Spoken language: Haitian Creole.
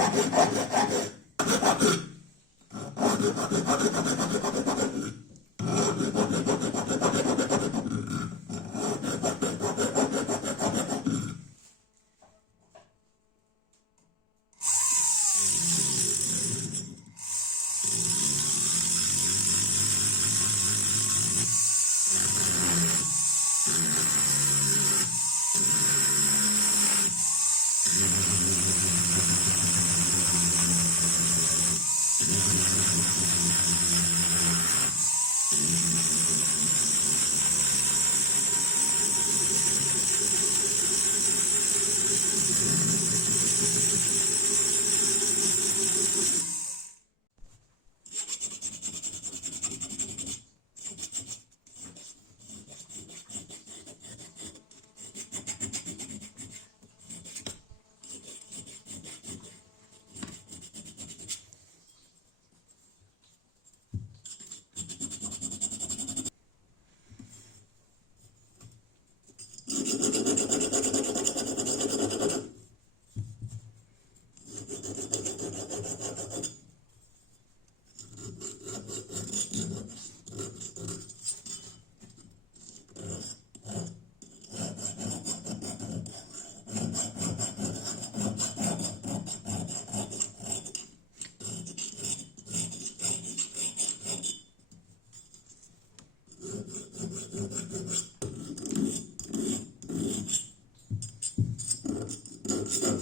Ase mwen, ase mwen, ase mwen, ase mwen.